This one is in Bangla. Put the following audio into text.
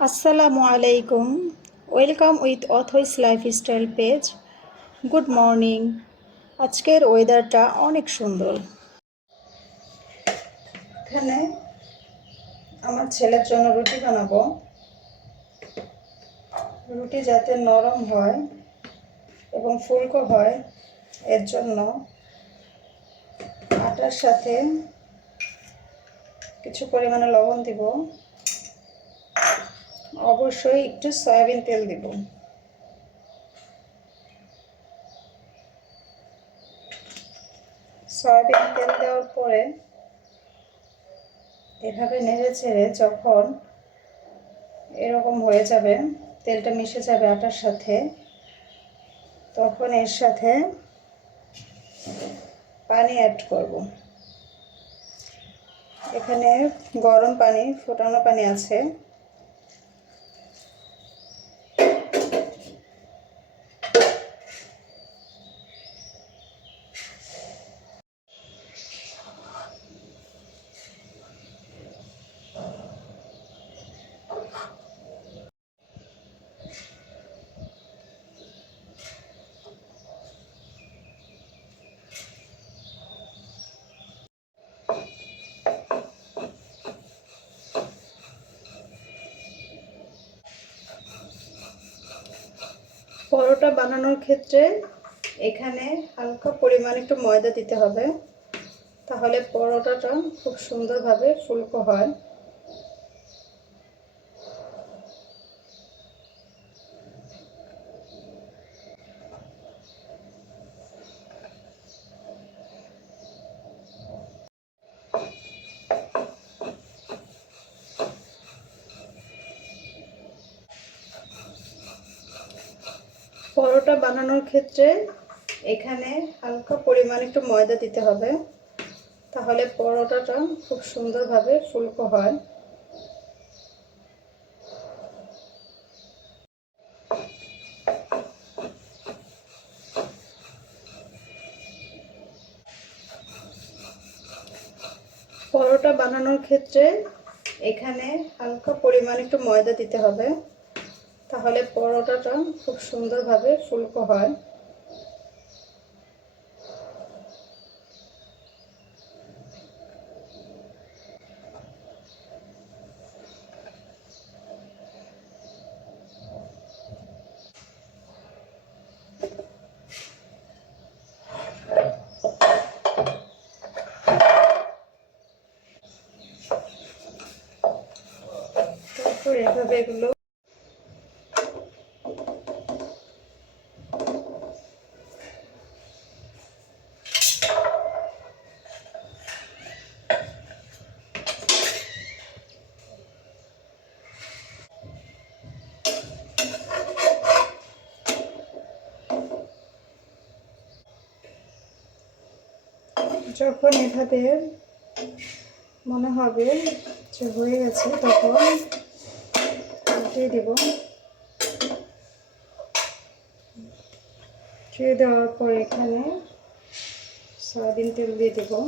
আসসালামু আলাইকুম। ওয়েলকাম উইথ অথইস লাইফস্টাইল পেজ। Good morning. আজকের ওয়েদারটা অনেক সুন্দর। এখানে আমার ছেলের জন্য রুটি বানাবো। রুটি যাতে নরম হয় এবং ফুলকো হয়, এর জন্য আটার সাথে কিছু পরিমাণে লবণ দিব, অবশ্যই একটু সয়াবিন তেল দিব। সয়াবিন তেল দেওয়ার পরে এভাবে নেড়ে চেড়ে যখন এরকম হয়ে যাবে, তেলটা মিশে যাবে আটার সাথে, তখন এর সাথে পানি অ্যাড করব। এখানে গরম পানি, ফোটানো পানি আছে। পরোটা বানানোর ক্ষেত্রে এখানে হালকা পরিমাণ একটু ময়দা দিতে হবে, তাহলে পরোটাটা খুব সুন্দরভাবে ফুলকো হয়। পরোটা বানানোর ক্ষেত্রে এখানে হালকা পরিমাণ একটু ময়দা দিতে হবে, তাহলে পরোটাটা খুব সুন্দরভাবে ফুলকো হয়। পরোটা বানানোর ক্ষেত্রে এখানে হালকা পরিমাণ একটু ময়দা দিতে হবে, তাহলে পরোটাটা খুব সুন্দরভাবে ফুলকো হয়। তারপর এভাবে এগুলো যখন এভাবে মনে হবে যে হয়ে গেছে, তখন উঠিয়ে দিব। উঠিয়ে দেওয়ার পর এখানে সয়াবিন তেল দিয়ে দেবো।